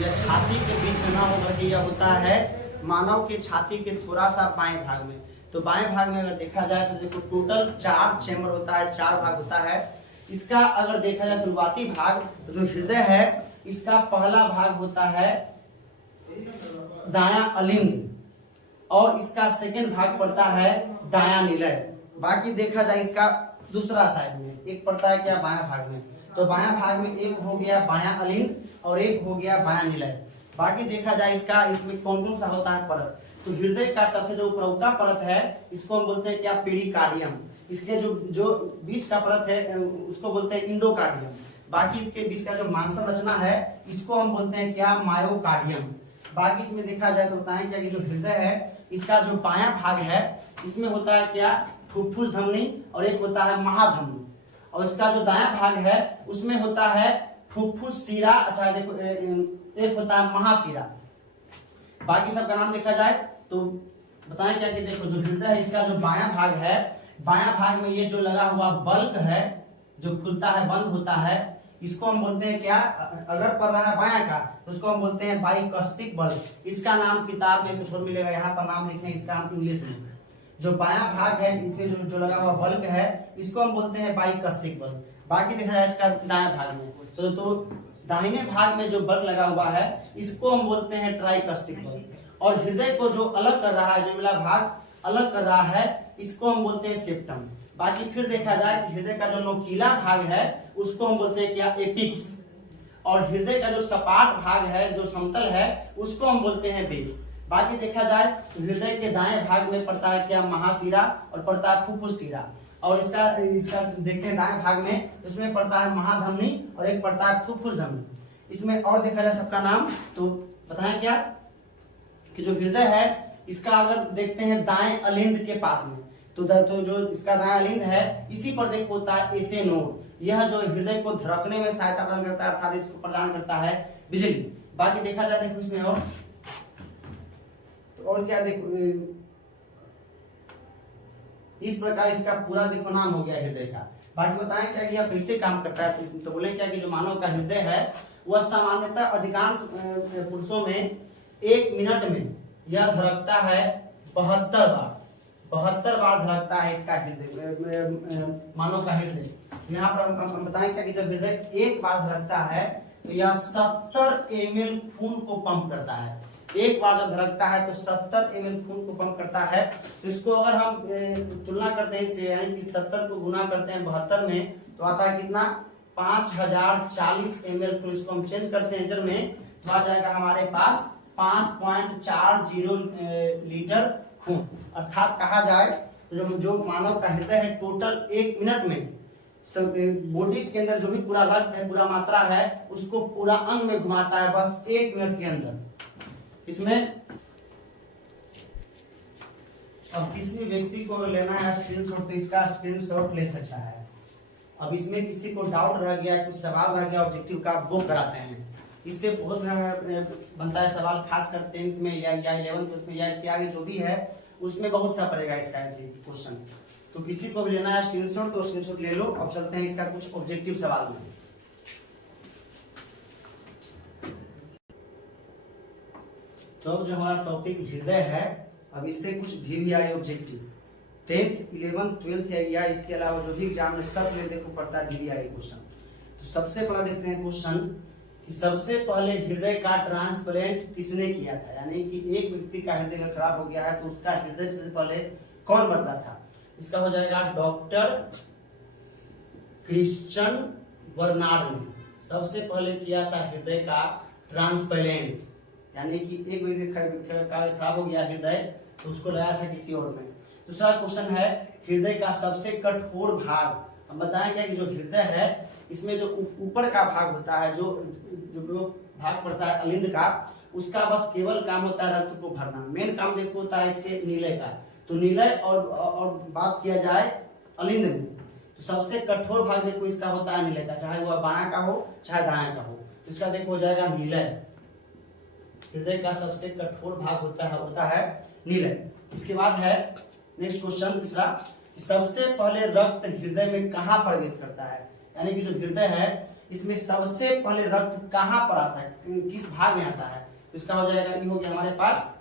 यह छाती के बीच में ना होकर के यह होता है मानव के छाती के थोड़ा सा बाएं भाग में। तो बाएं भाग में अगर देखा जाए तो देखो टोटल 4 चैम्बर होता है, 4 भाग होता है। इसका अगर देखा जाए शुरुआती भाग तो जो हृदय है इसका पहला भाग होता है दायां अलिंद और इसका सेकंड भाग पड़ता है दायां निलय। बाकी देखा जाए इसका दूसरा साइड में एक पड़ता है क्या बायां भाग में। तो बायां भाग में एक हो गया बायां अलिंद और एक हो गया बायां निलय। बाकी देखा जाए इसमें कौन कौन सा होता है परत। तो हृदय का सबसे जो उपरौका परत है इसको हम बोलते हैं क्या पेरिकार्डियम। इसके जो बीच का परत है उसको बोलते हैं इंडोकार्डियम। बाकी इसके बीच का जो मांसरचना है इसको हम बोलते हैं क्या मायोकार्डियम। बाकी इसमें देखा जाए तो बताएं क्या कि जो हृदय है इसका जो बायां भाग है इसमें होता है क्या फुफ्फुस धमनी और एक होता है महाधमनी। और इसका जो दायां भाग है उसमें होता है फुफ्फुस शिरा, अच्छा देखो एक होता है महाशिरा। बाकी सबका नाम देखा जाए तो बताएं क्या कि देखो जो हृदय है इसका जो बायां भाग है, बायां भाग में ये जो लगा हुआ बल्क है जो खुलता है बंद होता है इसको हम बोलते हैं क्या, अगर पढ़ रहा है बायां का तो उसको हम बोलते हैं बाइकस्पिक बल्क। इसका नाम किताब में कुछ और मिलेगा, यहाँ पर नाम लिखे इसका हम इंग्लिश में। जो बायां भाग है इनसे जो लगा हुआ बल्क है इसको हम बोलते हैं बाइकस्पिक बल्क। बाकी देखा जाए इसका दाएं भाग में तो दाहिने भाग में जो बल्क लगा हुआ है इसको हम बोलते हैं ट्राइकस्टिक बल्क। और हृदय को जो अलग कर रहा है, जो वाला भाग अलग कर रहा है इसको हम बोलते हैं सेप्टम। बाकी फिर देखा जाए कि हृदय का जो नोकीला भाग है उसको हम बोलते हैं क्या एपिक्स। और हृदय का जो सपाट भाग है जो समतल है उसको हम बोलते हैं बेस। बाकी देखा जाए तो हृदय के दाएं भाग में पड़ता है क्या महाशिरा और पड़ता है फुफ्फुस शिरा। और इसका देखते हैं दाएं भाग में उसमें पड़ता है महाधमनी और एक पड़ता है फुफ्फुस धमनी। इसमें और देखा जाए सबका नाम तो बताएं क्या कि जो हृदय है इसका अगर देखते हैं दाएं अलिंद के पास में तो जो इसका दाएं अलिंद है इसी पर देखो होता है एसे नोड। यह जो हृदय को धड़कने में सहायता प्रदान करता है अर्थात इसको प्रदान करता है बिजली। बाकी देखा जाए देखो इसमें और क्या देखो इस प्रकार इसका पूरा देखो नाम हो गया हृदय का। बाकी बताएं क्या कि यह कैसे काम करता है तो बोले क्या कि जो मानव का हृदय है वह सामान्यतः अधिकांश पुरुषों में 1 मिनट में यह धड़कता है 72 बार धड़कता है इसका हृदय, मानव का हृदय। यहाँ पर हम बताएं क्या कि जब हृदय 1 बार धड़कता है तो यह 70 ml खून को पंप करता है। 1 बार जब धड़कता है तो 70 ml खून को पंप करता है। तो इसको अगर हम तुलना करते हैं इससे यानी कि 70 को गुना करते हैं 72 में तो आता है कितना 5040 ml खून। इसको हम चेंज करते हैं लीटर में तो आ जाएगा हमारे पास 5.40 लीटर खून। अर्थात कहा जाए तो जो मानव का हृदय है टोटल 1 मिनट में बॉडी के अंदर जो भी पूरा रक्त है पूरा मात्रा है उसको पूरा अंग में घुमाता है बस 1 मिनट के अंदर। इसमें अब किसी भी व्यक्ति को लेना है स्क्रीनशॉट तो इसका स्क्रीनशॉट ले सकता है। अब इसमें किसी को डाउट रह गया कुछ सवाल रह गया ऑब्जेक्टिव का वो कराते हैं। इससे बहुत बनता है सवाल खासकर 10th में या 11th में या इसके आगे जो भी है उसमें बहुत सा पड़ेगा इसका क्वेश्चन। तो किसी को भी लेना है स्क्रीनशॉट तो स्क्रीनशॉट ले लो। अब चलते हैं इसका कुछ ऑब्जेक्टिव सवाल में। तो अब जो हमारा टॉपिक हृदय है अब इससे कुछ भी आई ऑब्जेक्टिव 10th 11th 12th या इसके अलावा जो भी एग्जाम में सब में देखो पड़ता है DVI क्वेश्चन। तो सबसे पहला देखते हैं क्वेश्चन कि सबसे पहले हृदय का ट्रांसप्लांट किसने किया था। यानी कि एक व्यक्ति का हृदय खराब हो गया है तो उसका हृदय से पहले कौन बदला था। इसका हो जाएगा डॉक्टर क्रिश्चियन बर्नार्ड ने सबसे पहले किया था हृदय का ट्रांसप्लांट। यानी कि एक व्यक्ति खराब हो गया हृदय तो उसको लगाया था किसी और में। दूसरा क्वेश्चन है हृदय का सबसे कठोर भाग। हम बताएं क्या कि जो हृदय है इसमें जो ऊपर का भाग होता है जो भाग पड़ता है अलिंद का उसका बस केवल काम होता है रक्त को भरना। मेन काम देखो होता है इसके नीले का। तो नीले और बात किया जाए अलिंद में, तो सबसे कठोर भाग देखो इसका होता है नीले का, चाहे वह बायां का हो चाहे दायां का हो। तो इसका देखो हो जाएगा नीले। हृदय का सबसे कठोर भाग होता है नीले। इसके बाद है नेक्स्ट क्वेश्चन तीसरा, सबसे पहले रक्त हृदय में कहां प्रवेश करता है, यानी कि जो हृदय है इसमें सबसे पहले रक्त कहां पर आता है, किस भाग में आता है। तो इसका हो जाएगा, ये हो गया हमारे पास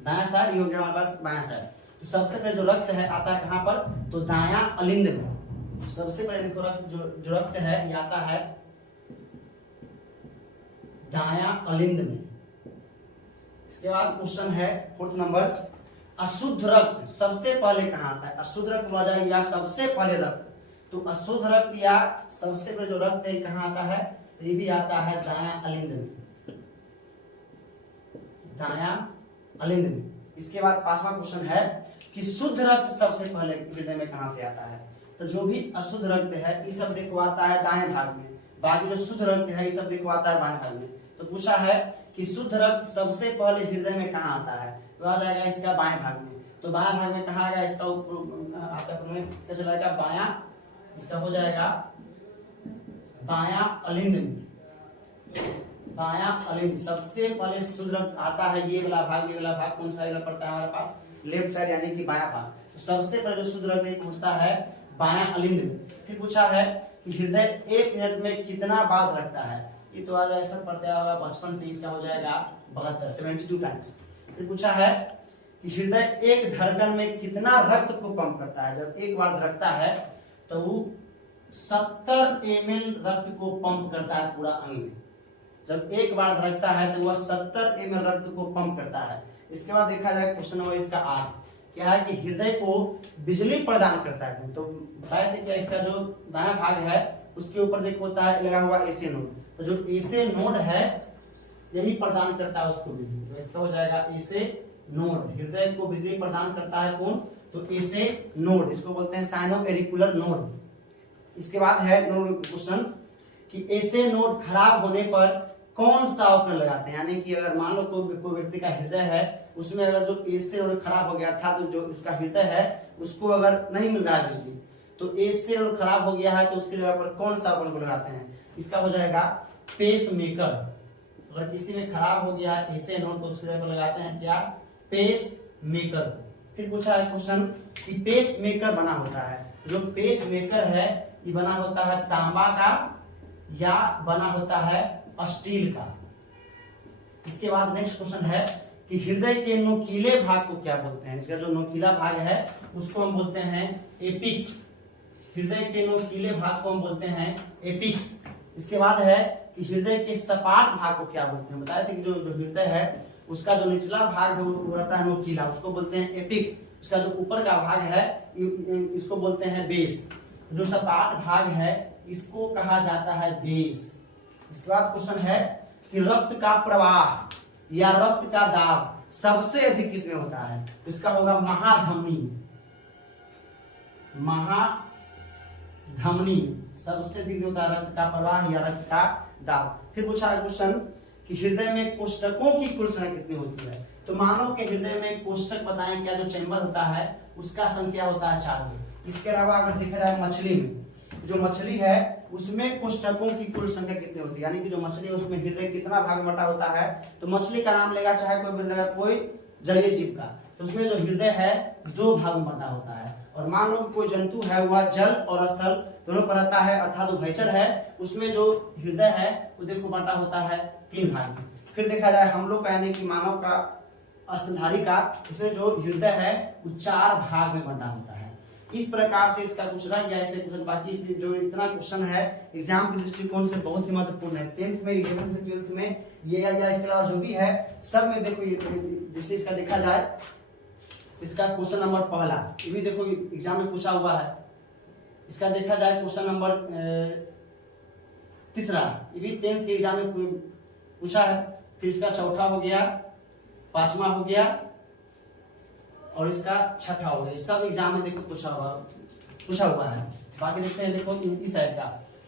दायां साइड, ये हो गया हमारे पास बायां साइड। तो सबसे पहले जो रक्त है आता है कहां पर, तो दायां अलिंद में। सबसे पहले देखो रक्त जो रक्त है ये आता है दायां अलिंद में। इसके बाद क्वेश्चन है फोर्थ नंबर, अशुद्ध रक्त सबसे पहले कहां आता है। अशुद्ध रक्त बोला जाए या सबसे पहले रक्त, तो अशुद्ध रक्त या सबसे पहले जो रक्त है कहां आता है, तो ये भी आता है दायां अलिंद में, दायां अलिंद में। इसके बाद पांचवा क्वेश्चन है कि शुद्ध रक्त सबसे पहले हृदय में कहां से आता है। तो जो भी अशुद्ध रक्त है ये सब देखो आता है दाएं भाग में, बाकी जो शुद्ध रक्त है ये सब देखो आता है बाएं भाग में। तो पूछा है कि शुद्ध रक्त सबसे पहले हृदय में कहां आता है, तो आ जाएगा इसका बाएं भाग में। तो बाएं भाग में कहां आएगा, इसका कैसे जाएगा बायां, इसका हो जाएगा बायां अलिंद में। बायां अलिंद सबसे पहले शुद्ध रक्त आता है, ये वाला भाग, ये वाला भाग कौन सा वाला पड़ता है हमारे पास, लेफ्ट साइड यानी कि बायां भाग। तो सबसे पहले जो शुद्ध रक्त पूछता है बायां अलिंद में। फिर पूछा है कि हृदय 1 मिनट में कितना बार रखता है, ये तो आ जाएगा सब पढ़ते होगा बचपन से, इसका हो जाएगा 72 टाइम्स। फिर पूछा है कि हृदय एक धड़कन में कितना रक्त को पंप करता है। जब एक बार धड़कता है तो वो 70 ml रक्त को पंप करता है पूरा अंग में। जब एक बार धड़कता है तो वह 70 ml रक्त को पंप करता है। इसके बाद देखा जाए क्वेश्चन नंबर इसका आ क्या है कि हृदय को बिजली प्रदान करता है। तो बताया थे क्या इसका जो दायां भाग है उसके ऊपर देखो होता है लगा हुआ एसे नोड। तो जो एसे नोड है यही प्रदान करता है उसको बिजली। तो इसका हो जाएगा एसे नोड, हृदय को बिजली प्रदान करता है कौन, तो एसे नोड, इसको बोलते हैं साइनो एरिकुलर नोड। इसके बाद है क्वेश्चन कि एसे नोड खराब होने पर कौन सा उपकरण लगाते हैं, यानी कि अगर मान लो कोई व्यक्ति का हृदय है उसमें अगर जो एसे नोड खराब हो गया अर्थात तो जो उसका हृदय है उसको अगर नहीं मिल रहा है बिजली, तो एसे नोड खराब हो गया है तो उसकी जगह पर कौन सा उपकरण को लगाते हैं। इसका हो जाएगा पेस मेकर। अगर किसी में खराब हो गया है एसे नोड तो उसकी जगह पर लगाते हैं क्या, पेस मेकर। फिर पूछा है क्वेश्चन कि पेस मेकर बना होता है, जो पेस मेकर है ये बना होता है तांबा का या बना होता है स्टील का। इसके बाद नेक्स्ट क्वेश्चन है कि हृदय के नोकीले भाग को क्या बोलते हैं। इसका जो नोकीला भाग है उसको हम बोलते हैं एपिक्स। हृदय के नोकीले भाग को हम बोलते हैं एपिक्स। इसके बाद है कि हृदय के सपाट भाग को क्या बोलते हैं। बताया थे कि जो हृदय है उसका जो निचला भाग है वो रहता है नोकीला, उसको बोलते हैं एपिक्स। उसका जो ऊपर का भाग है इसको बोलते हैं बेस। जो सपाट भाग है इसको कहा जाता है बेस। इसके बाद क्वेश्चन है कि रक्त का प्रवाह या रक्त का दाब सबसे अधिक किसमें होता है। इसका होगा महाधमनी। महाधमनी सबसे अधिक होता है रक्त का प्रवाह या रक्त का दाब। फिर पूछा है क्वेश्चन कि हृदय में कोष्ठकों की कुल संख्या कितनी होती है। तो मानव के हृदय में कोष्ठक बताएं क्या, जो चैम्बर होता है उसका संख्या होता है 4। इसके अलावा अगर देखा जाए मछली में, जो मछली है उसमें कोष्ठकों की कुल संख्या कितनी होती है, यानी कि जो मछली है उसमें हृदय कितना भाग बटा होता है। तो मछली का नाम लेगा चाहे कोई बंदा कोई जलीय जीव का, तो उसमें जो हृदय है 2 भाग में बटा होता है। और मान लो कोई जंतु है वह जल और स्थल दोनों पर रहता है अर्थात वो भयचर है, उसमें जो हृदय है वो देखो बटा होता है 3 भाग में। फिर देखा जाए हम लोग का यानी कि मानव का स्तनधारी का, उसमें जो हृदय है वो 4 भाग में बटा होता है। इस प्रकार से इसका क्वेश्चन या ऐसे क्वेश्चन बाकी से जो इतना क्वेश्चन है एग्जाम के दृष्टिकोण से बहुत ही महत्वपूर्ण है। 10th में 11th 12th में ये या इसके अलावा जो भी है सब में देखो जैसे इसका देखा जाए इसका क्वेश्चन नंबर पहला ये भी देखो एग्जाम में पूछा हुआ है। इसका देखा जाए क्वेश्चन नंबर तीसरा ये भी 10th के एग्जाम में पूछा है। फिर इसका चौथा हो गया, 5वां हो गया और इसका 6ठा हो गया। सब एग्जाम में देखो पूछा हुआ है। बाकी देखते हैं देखो इस साइड का,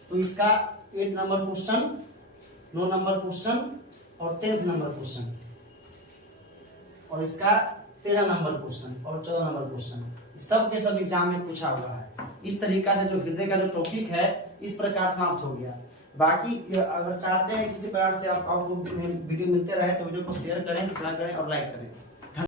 तो इसका 8 नंबर क्वेश्चन, 9 नंबर क्वेश्चन, और 10th नंबर क्वेश्चन, और इसका 13 नंबर क्वेश्चन और 14 नंबर क्वेश्चन, सब के सब एग्जाम में पूछा हुआ है। इस तरीका से जो हृदय का जो टॉपिक है इस प्रकार समाप्त हो गया। बाकी अगर चाहते हैं किसी प्रकार से आपको वीडियो मिलते रहे तो वीडियो को शेयर करें, सब्सक्राइब करें और लाइक करें।